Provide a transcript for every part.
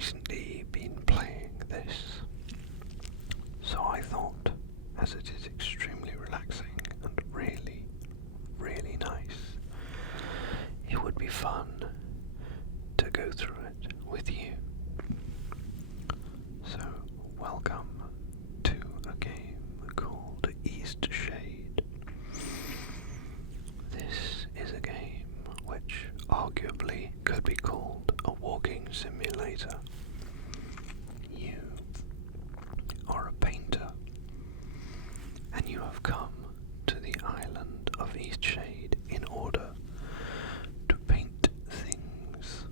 recently been playing this, so I thought, as it is extremely relaxing and really, really nice, it would be fun to go through it with you. So, welcome to a game called Eastshade. This is a game which arguably could be called a walking simulator. You are a painter, and you have come to the island of Eastshade in order to paint things.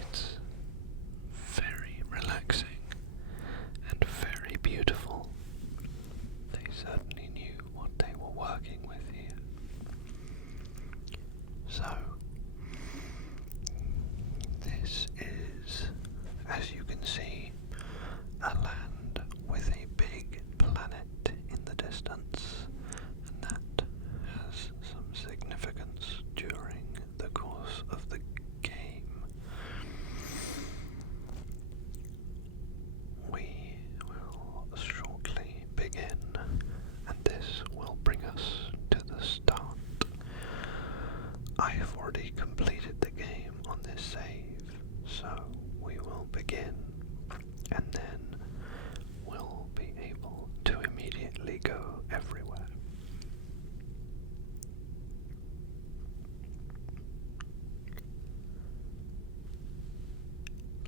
It's very relaxing and very beautiful. They certainly knew what they were working with here. So, this is, as you can see, a land with a big planet in the distance, and that has some significance during the course of the game. We will shortly begin, and this will bring us to the start. I have already completed the game on this save, so we will begin, and then we'll be able to immediately go everywhere.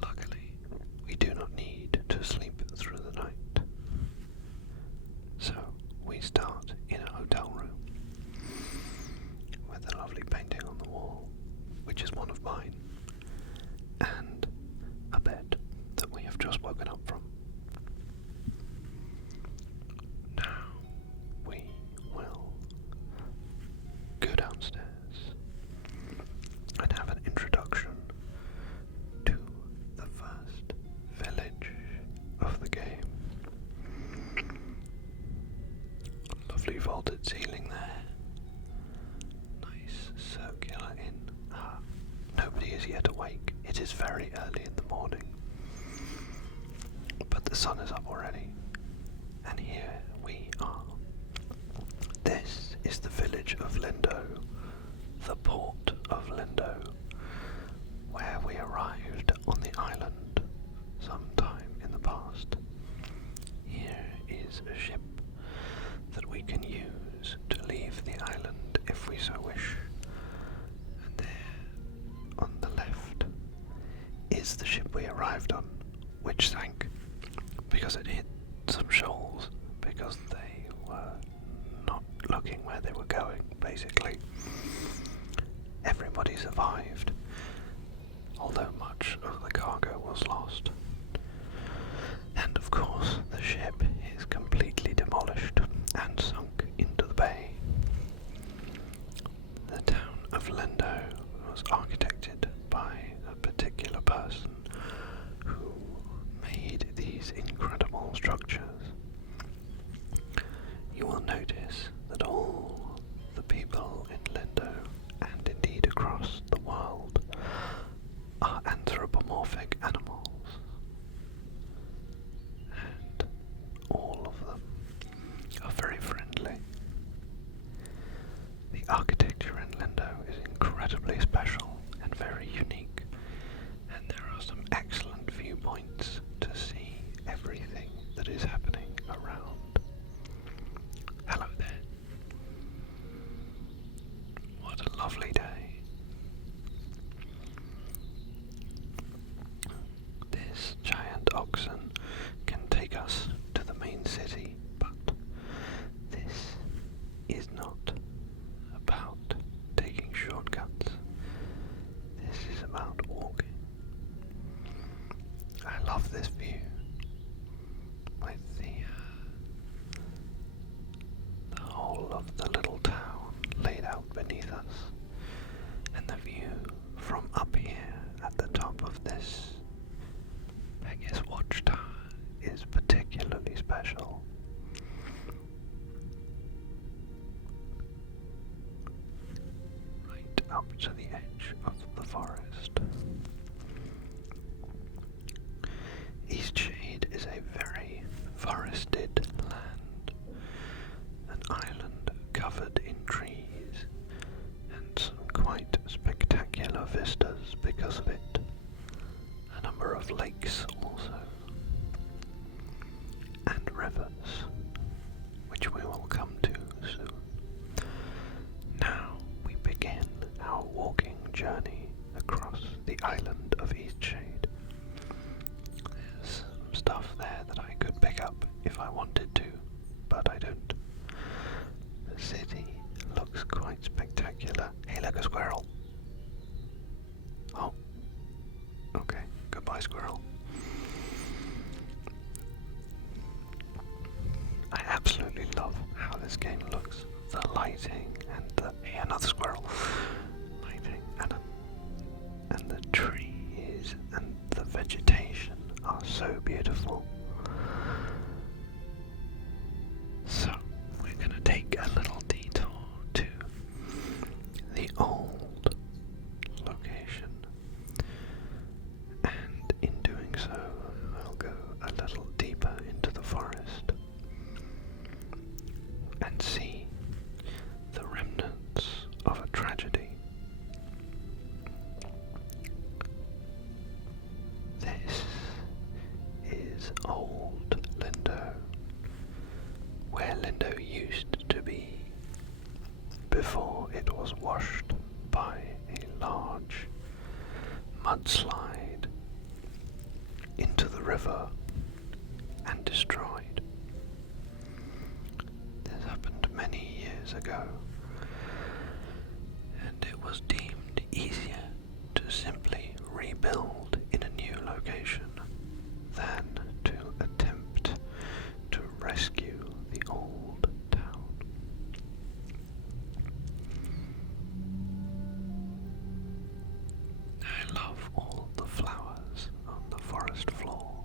Luckily, we do not need to sleep through the night. So, we start in a hotel room with a lovely painting on the wall, which is one of mine, and a bed that we have just woken up from. Now, we will go downstairs and have an introduction to the first village of the game. Lovely vaulted ceiling there. Nice circular inn. Nobody is yet awake. It is very early in the morning, but the sun is up already. And here we are. This is the village of Lindo, the port of Lindo, where we arrived on the island sometime in the past. Here is a ship that we can use to leave the island if we so wish. And there, on the left, is the ship we arrived on, which sank because it hit some shoals, because they were not looking where they were going, basically. Everybody survived, although much of the cargo was lost. And of course, the ship is completely demolished and sunk into the bay. The town of Lindo was architected by a particular person who made these incredible structures. You will notice that all the people in Lindo, and indeed across the world, are anthropomorphic animals. And all of them are very friendly. The architecture in Lindo is incredibly special and very unique, and there are some excellent viewpoints to see everything that is happening around. Hello there. What a lovely day. This giant oxen can take us to the main city, but this is not about taking shortcuts. This is about walking. I love this view with the whole of the little town laid out beneath us, and the view from up here at the top of this, I guess, watchtower is particularly special. Right up to the edge of the forest. of lakes also, and rivers, which we will come to soon. Now we begin our walking journey across the island of Eastshade. There's some stuff there that I could pick up if I wanted to, but I don't. The city looks quite spectacular. Hey, look, a squirrel! Oh, okay, goodbye squirrel. I absolutely love how this game looks. The lighting and the... Hey, another squirrel! Lighting and the trees and the vegetation are so beautiful. So, we're going to take a little detour to the old location, and in doing so, I'll go a little deeper into the forest and see the remnants of a tragedy. This is old Lindo, where Lindo used to be before it was washed by a large mudslide into the river and destroyed. This happened many years ago, and it was deemed easier to simply rebuild in a new location than to attempt to rescue the old town. I love all the flowers on the forest floor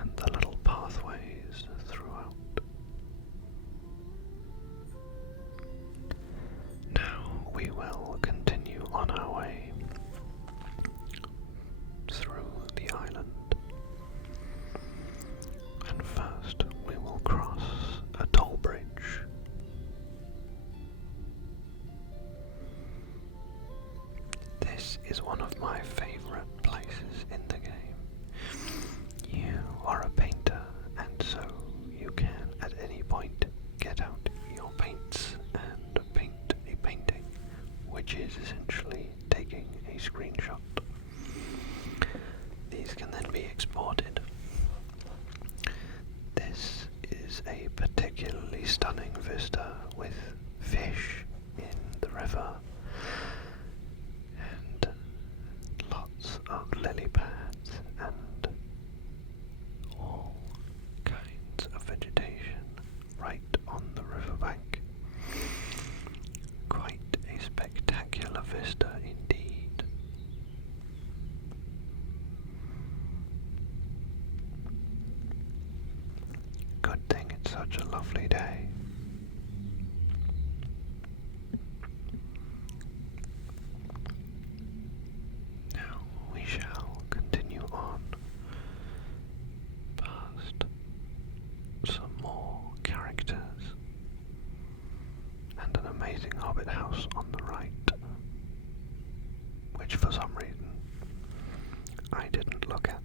and the little pathways throughout. Now we will continue on our way through the island, and first we will cross a toll bridge. This is one of my favourite places in the game. You are a painter, and so you can at any point get out your paints and paint a painting, which is essentially taking a screenshot. These can then be exported. This is a particularly stunning vista with fish in the river and lots of lily pads and all kinds of vegetation right on the riverbank. Quite a spectacular vista indeed. Good thing it's such a lovely day. Now we shall continue on past some more characters and an amazing hobbit house on the right, which for some reason I didn't look at.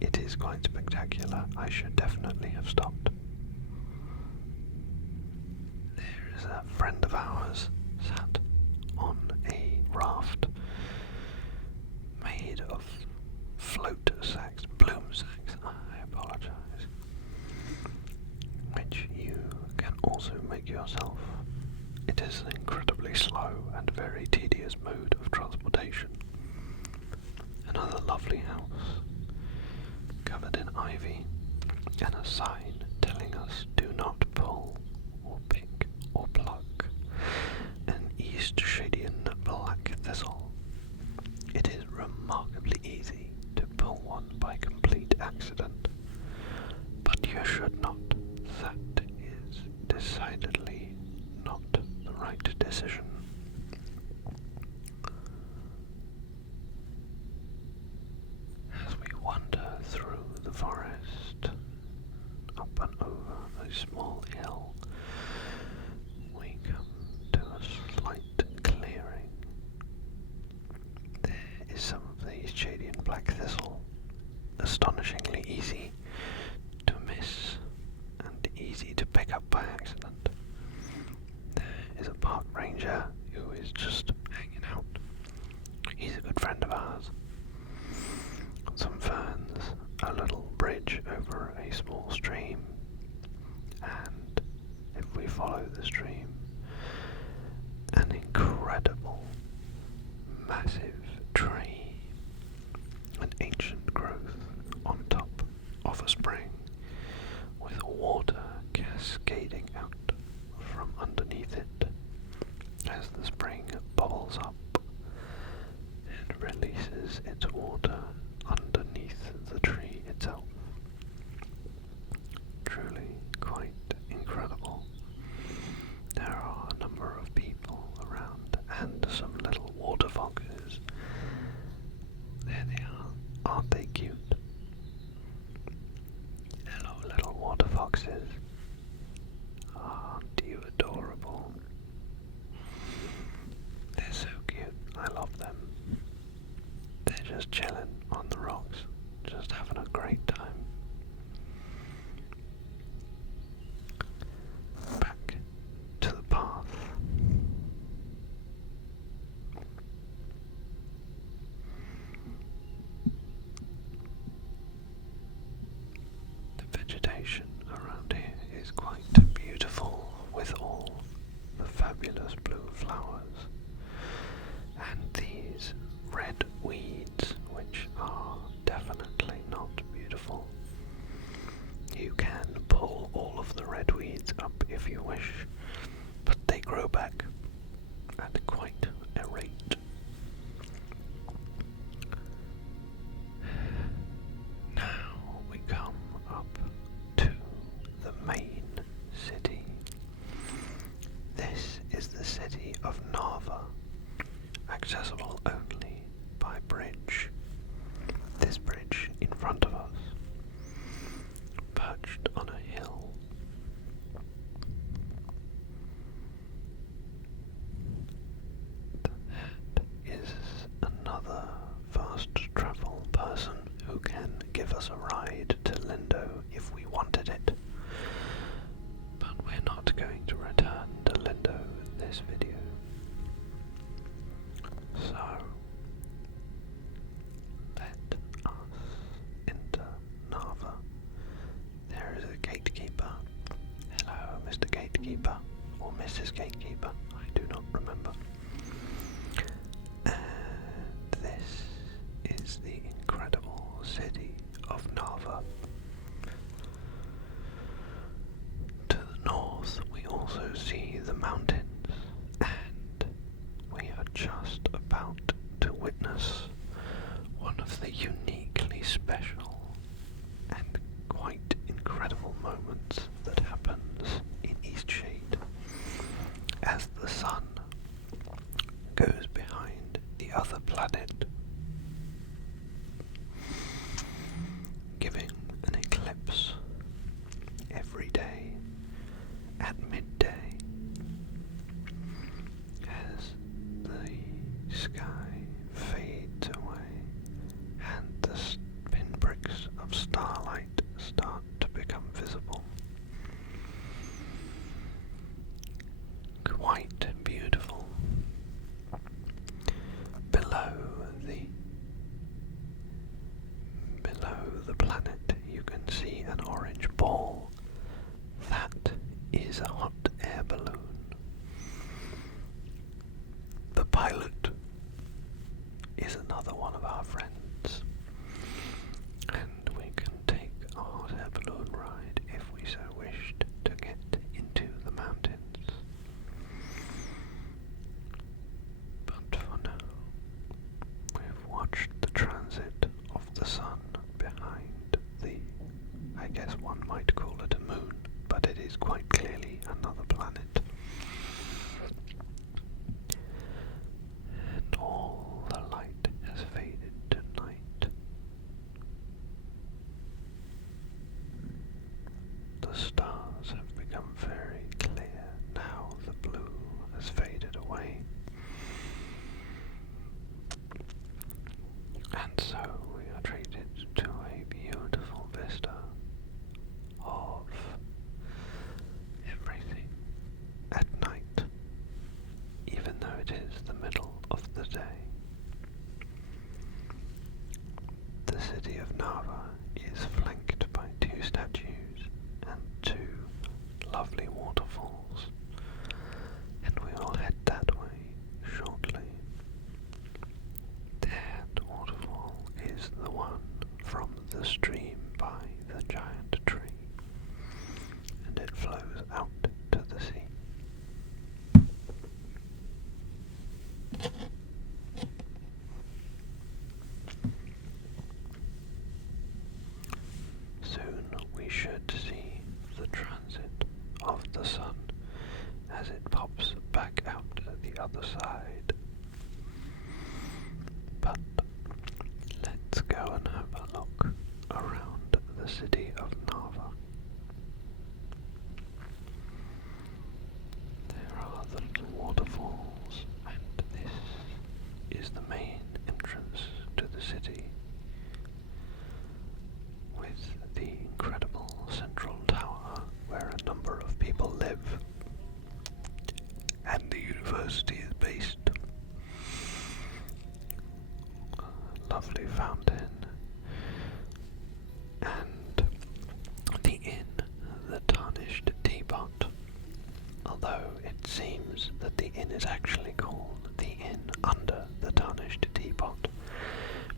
It is quite spectacular. I should definitely have stopped. There is a friend of ours sat on a raft made of float sacks, bloom sacks, I apologise, which you can also make yourself. It is an incredibly slow and very tedious mode of transportation. Another lovely house, covered in ivy, and a sign telling us do not pull or pick or pluck an Eastshadian black thistle. It is remarkably easy to pull one by complete accident, but you should not. That is decidedly not the right decision. As we wander through the forest, up and over a small hill, we come to a slight clearing. There is some of the Eastshadian black thistle, astonishingly easy to miss and easy to pick up by accident. There is a park ranger who is just hanging out. He's a good friend of ours. Some ferns, a little bridge over a small stream, and if we follow the stream, an incredible, massive tree, an ancient growth on top of a spring, with water cascading out from underneath it as the spring bubbles up and releases its water underneath the tree itself. Truly quite incredible. There are a number of people around and some little water foxes. There they are. Aren't they cute? Hello, little water foxes. Aren't you adorable? They're so cute. I love them. They're just chilling on the rocks, just having a great time. Back to the path. The vegetation around here is quite beautiful, with all the fabulous blue flowers and these red weeds, which are definitely not beautiful. You can pull all of the red weeds up if you wish, but they grow back at quite a rate. Now we come up to the main city. This is the city of Narva, accessible only by bridge. This bridge in front of us, perched on a hill. That is another fast travel person who can give us a ride to Lindo if we wanted it. But we're not going to return to Lindo in this video. So, let us enter Narva. There is a gatekeeper. Hello, Mr. Gatekeeper, or Mrs. Gatekeeper, I do not remember. And this is the incredible city of Narva. To the north, we also see the mountains, and we are just about to witness one of the uniquely special and quite incredible moments that happens in Eastshade as the sun goes behind the other planet, giving an eclipse every day at midday as the sky fades away and the pinpricks of starlight start to become visible. Quite beautiful. Below the planet you can see an orange ball. That is a hot air balloon. The pilot is another one of our friends, and we can take a hot air balloon ride if we so wished to get into the mountains. But for now, we've watched the transit of the sun behind the, I guess one might call it a moon, but it is quite clearly another city of Narva is flanked by 2 statues and 2 lovely waterfalls, and we will head that way shortly. That waterfall is the one from the stream by the giant tree, and it flows out to the sea. Soon we should see the transit of the sun as it pops back out the other side. But let's go and have a look around the city of Narva. There are the little waterfalls, and this is the main entrance to the city, with the incredible central tower where a number of people live, and the university is based. A lovely fountain, and the inn, the Tarnished Teapot, although it seems that the inn is actually called the Inn Under the Tarnished Teapot,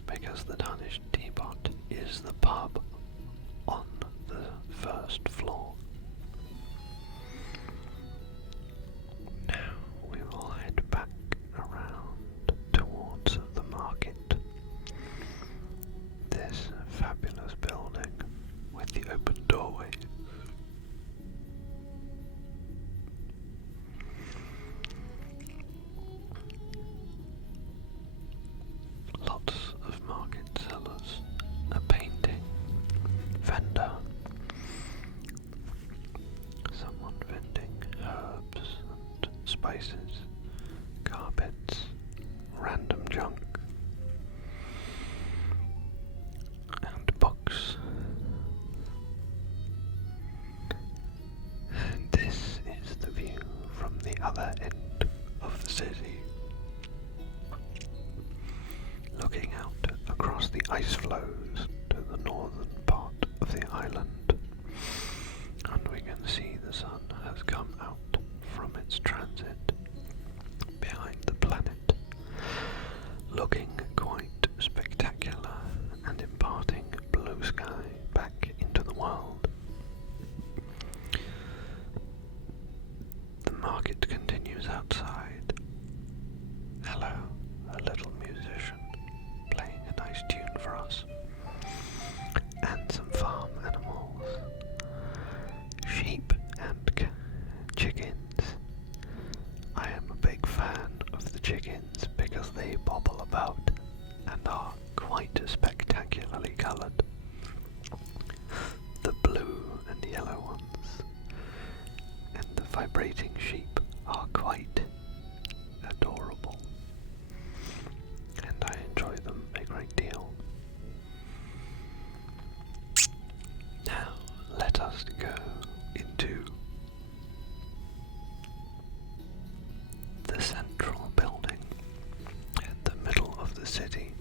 because the Tarnished Teapot is the pub on the first floor. Now we will head back around towards the market. This fabulous building with the open doorways. Lots of market sellers, a painting vendor, someone vending herbs and spices, carpets, random junk, and books. And this is the view from the other end of the city, looking out across the ice floes to the northern part of the island, and we can see the sun has come out from its transit behind the planet, looking quite spectacular and imparting blue sky back into the world. The market continues outside. Hello, a little musician playing a nice tune for us, and some farm animals, sheep and chickens. I am a big fan of the chickens because they bobble about and are quite spectacularly coloured. The blue and yellow ones and the vibrating sheep are quite adorable, and I enjoy them a great deal. Now let us go into the central building in the middle of the city,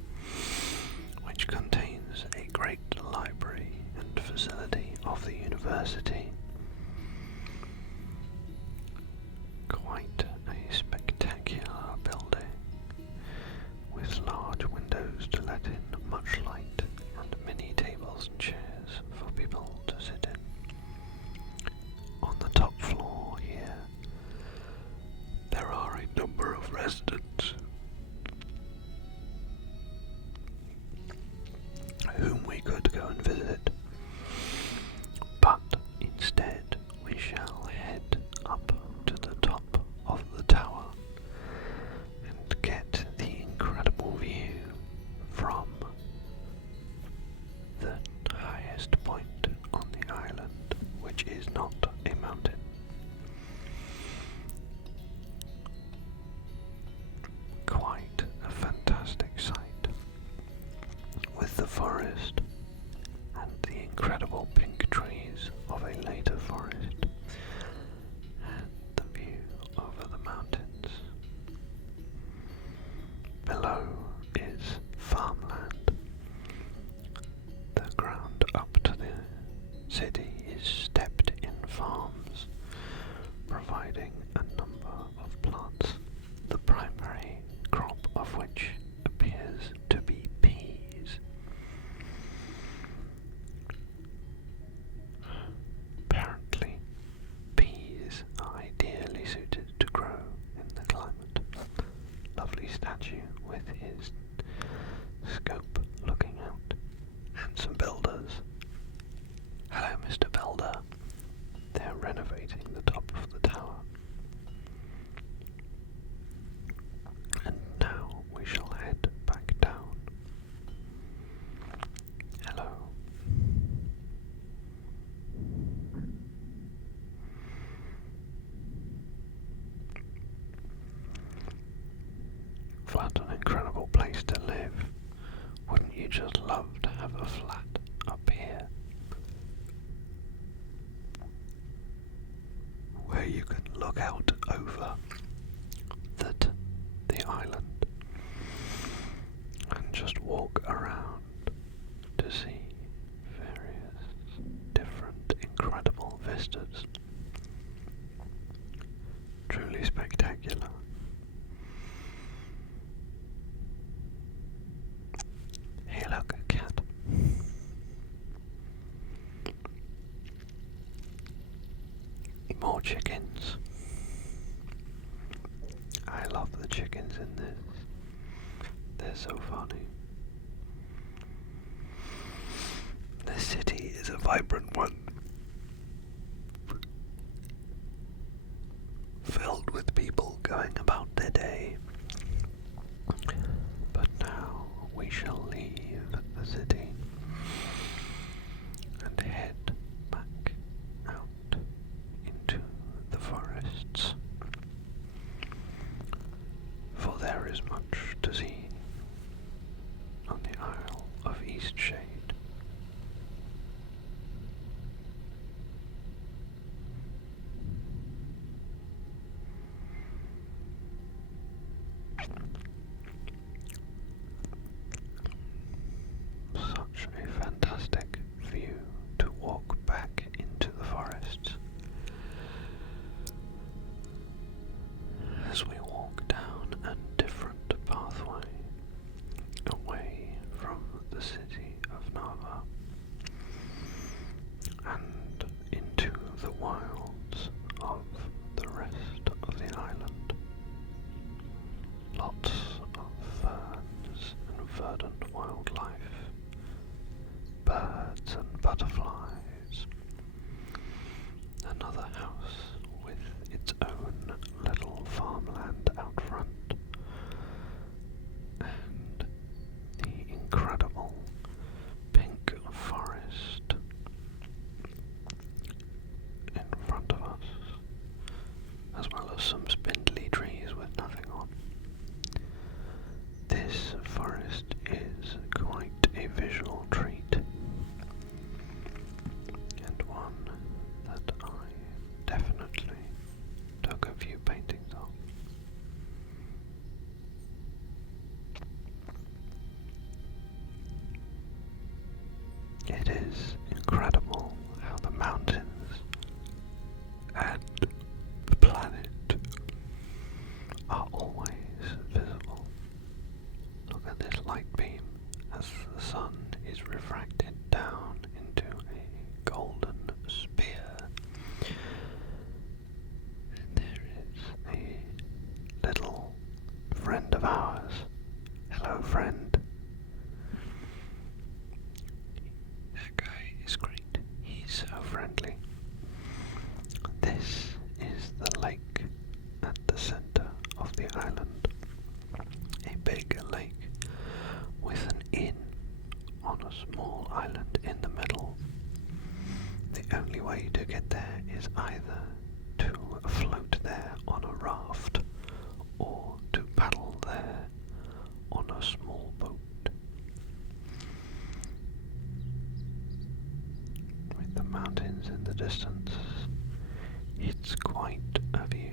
which contains a great library and facility of the university. Quite a spectacular building, with large windows to let in much light and many tables and chairs for people to sit in. On the top floor here, there are a number of residents whom we could go and visit, but instead we shall head up to the top of the tower and get the incredible view from the highest point on the island, which is not a mountain. Quite a fantastic sight, with the forest and the incredible pink trees of a later forest, and the view over the mountains. Below is farmland, city is stepped-in farms, providing a number of plants, the primary crop of which appears to be peas. Apparently, peas are ideally suited to grow in the climate. Lovely statue with his scope looking out. Handsome builders. Hello, Mr. Builder. They're renovating the top of the tower. And now we shall head back down. Hello. What an incredible place to live. Wouldn't you just love to have a flat up here? Where you can look out over the island and just walk around to see various different incredible vistas. Truly spectacular. Hey look, a cat. More chickens. I love the chickens in this. They're so funny. The city is a vibrant one, filled with people going about their day. But now we shall leave the city and head back out into the forests, for there is much to see on the Isle of Eastshade. Such a fantastic view to walk back into the forests. As we walk down a different pathway away from the city of Nava and into the wilds of the rest of the island. Lots of ferns and verdant wildlife, birds and butterflies. Another house with its own little farmland out front, and the incredible pink forest in front of us, as well as some spindly trees with nothing on. This forest is quite a visual treat, and one that I definitely took a few paintings of. It is incredible how the mountains and the planet are always visible. Look at this light beam as the sun is refracted down into a golden spear. And there is a little friend of ours. Hello, friend. That guy is great. He's so friendly. This is the lake at the center of the island. A big lake with an inn on a small island in the middle. The only way to get there is either to float there on a raft or to paddle there on a small boat. With the mountains in the distance, it's quite a view.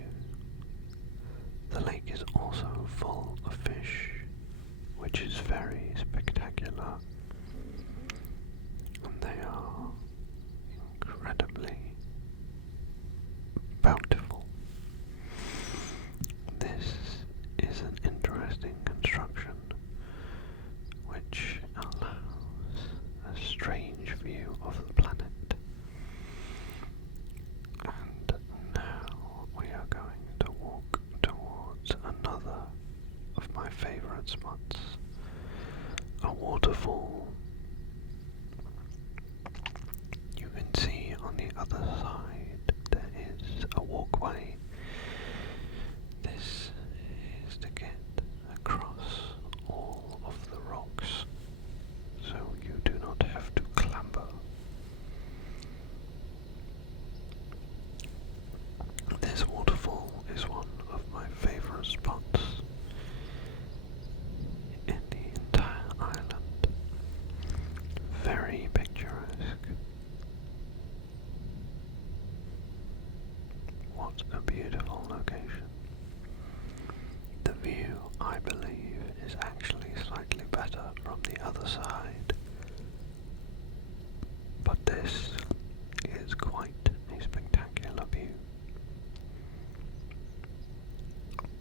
The lake is also full of fish, which is very spectacular, and they are waterfall. You can see on the other side there is a walkway. This is to get across all of the rocks, so you do not have to clamber. This waterfall is one of my favourite spots in the entire island. Very picturesque. What a beautiful location. The view, I believe, is actually slightly better from the other side, but this is quite a spectacular view.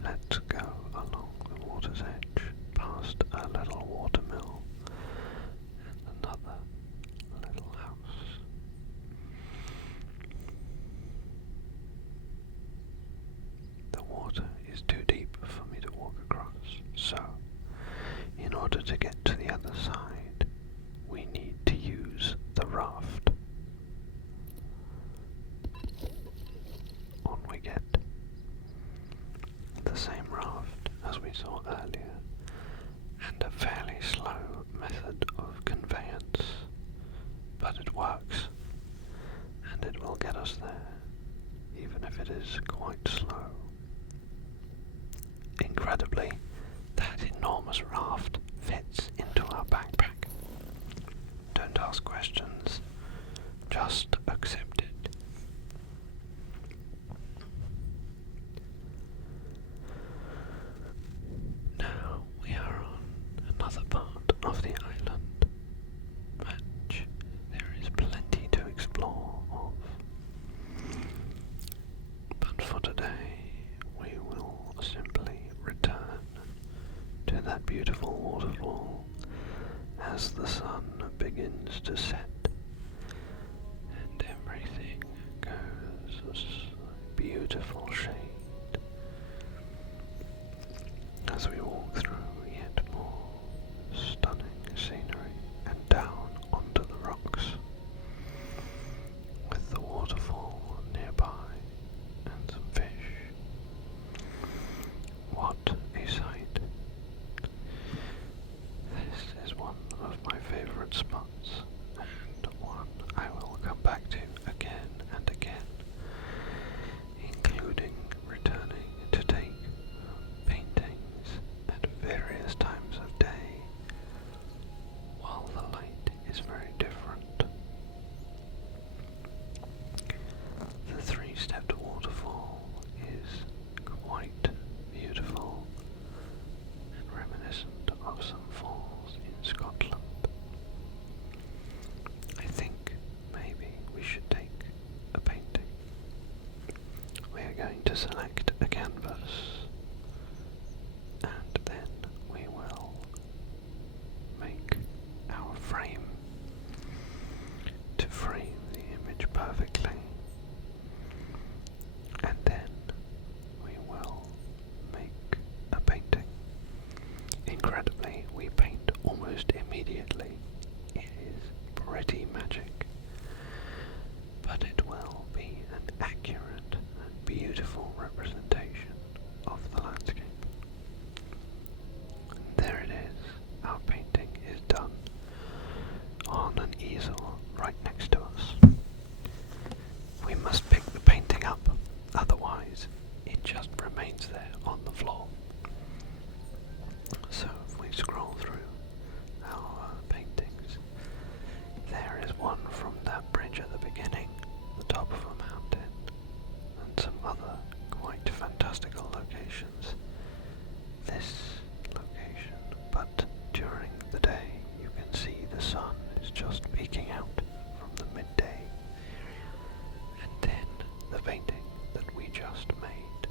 Let's go along the water's edge, past a little watermill and another little house. The water is too deep for me to walk across, so in order to get to the other side, we need to use the raft. On we get. The same raft as we saw earlier, and a fairly slow method of conveyance, but it works, and it will get us there, even if it is quite slow. Incredibly, that enormous raft fits into our backpack. Don't ask questions, just accept it. Now we are on another part of the island, which there is plenty to explore of. But for today, we will simply return to that beautiful waterfall as the sun begins to set and everything goes a beautiful shade. As we walk through yet more stunning scenery and down onto the rocks, with the waterfall nearby and some fish. What a sight! This is one of my favourite spots, and one I will come back to again and again, including returning to take paintings at various times of day, while the light is very different. The three-stepped waterfall is quite beautiful and reminiscent of some falls in Scotland. I think maybe we should take a painting. We are going to select a canvas, and then we will make our frame to frame the image perfectly, and then we will make a painting. Incredibly, we paint almost immediately. It is pretty magic, but it will be an accurate and beautiful representation of the landscape. There it is. Our painting is done on an easel right next to us. We must pick the painting up, otherwise it just remains there on the floor. So if we scroll through our paintings, there is one from that bridge at the beginning, the top of a mountain, and some other quite fantastical locations. This location, but during the day you can see the sun is just peeking out from the midday, and then the painting that we just made.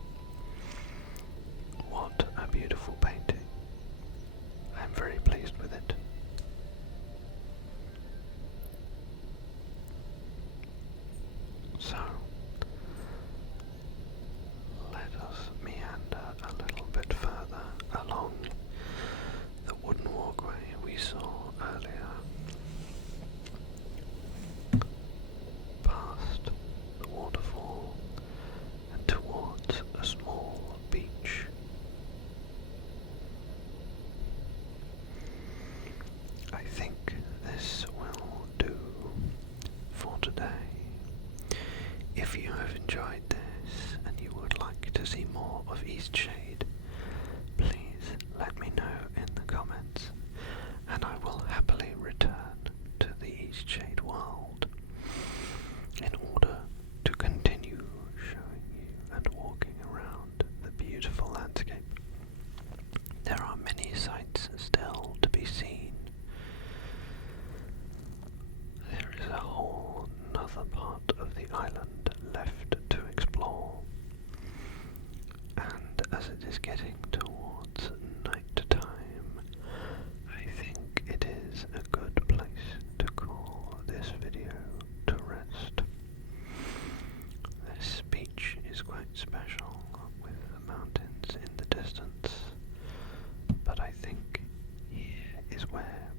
where